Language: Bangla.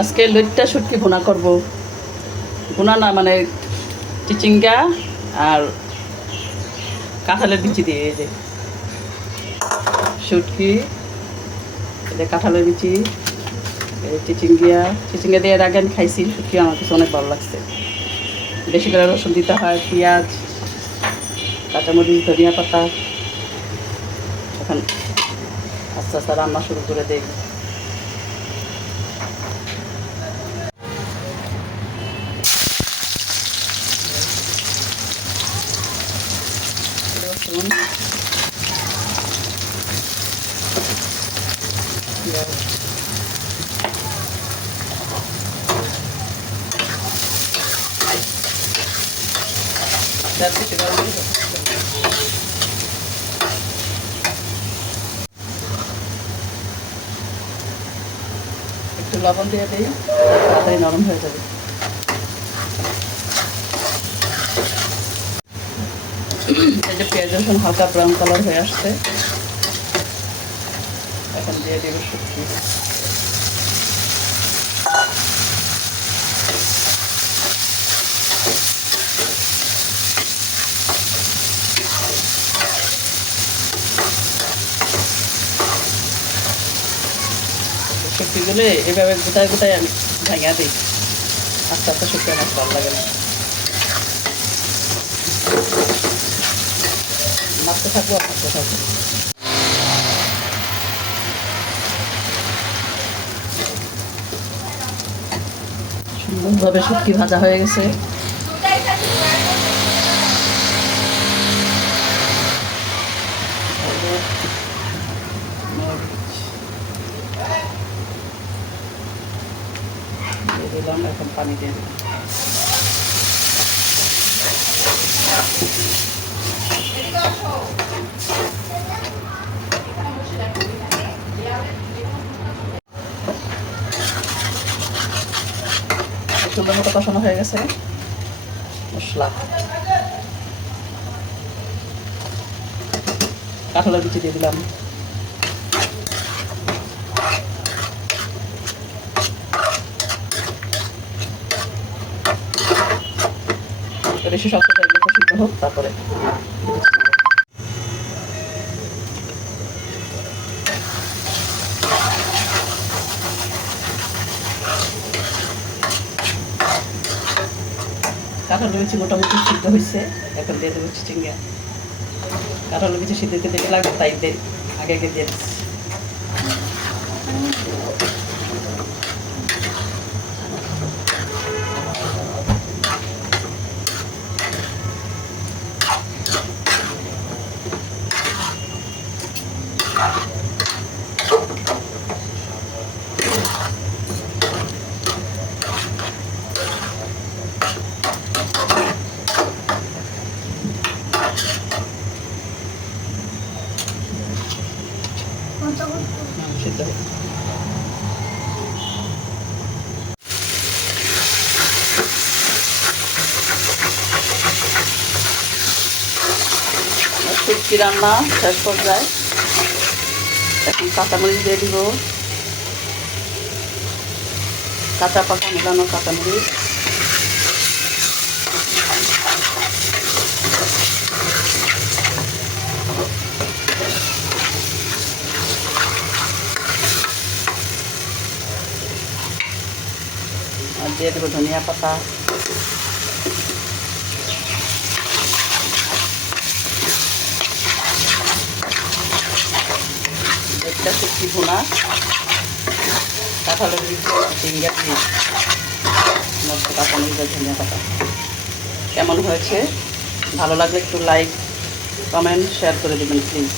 আজকে লইট্টা শুটকি ভুনা করব। ভুনা না মানে চিচিঙ্গা আর কাঁঠালের বিচি দিয়ে। এই যে শুটকি, এই যে কাঁঠালের বিচি, এই চিচিঙ্গা দিয়ে এর আগে আমি খাইছি। শুটকি আমার কাছে অনেক ভালো লাগছে। বেশি করে রসুন দিতে হয়, পেঁয়াজ, কাঁচামরিচ, ধনিয়া পাতা। এখন আস্তে আস্তে রান্না শুরু করে দেই। রসুন, একটু লবণ দিয়ে দিই, তাড়াতাড়ি নরম হয়ে যাবে। এই যে পেঁয়াজ রসুন হালকা ব্রাউন কালার হয়ে আসছে, এখন দিয়ে দেব শুটকি। শুটকিগুলো এভাবে গোটায় গোটায় আমি ভাঙা দিই। আস্তে আস্তে শুটকি আমার ভালো লাগে না, মাছতে থাকবো আর মাছতে থাকবো। সুন্দরভাবে শুটকি ভাজা হয়ে গেছে। দিয়ে দিলাম, এখন পানি দিয়ে দিলাম। সুন্দর মতো কষানো হয়ে গেছে মশলা। কাঁঠালের বিচি দিয়ে দিলাম। বেশি শক্ত করে সিদ্ধ হোক, তারপরে কাঁঠালের বিচি মোটামুটি সিদ্ধ হয়েছে। এখন দিয়ে দেবো চিচিঙ্গা। কাঁঠালের বিচি সিদ্ধ দিতে দেরি লাগবে, তাই আগে আগে দিয়ে দিচ্ছি। সিদ্ধ হয়ে শুটকি রান্না শেষ পর্যায়ে। এখন কাঁচামরিচ দিয়ে দিব, কাঁচা পাকা মেলানো কাঁচামরিচ। আর দিয়ে দেবো ধনিয়া পাতা। একটা শুটকি ভুনা, কাঁঠালের বিচি, চিংড়া দিয়ে মস্ত কাঁচামরিচ, ধনিয়া পাতা। কেমন হয়েছে? ভালো লাগলে একটু লাইক, কমেন্ট, শেয়ার করে দেবেন প্লিজ।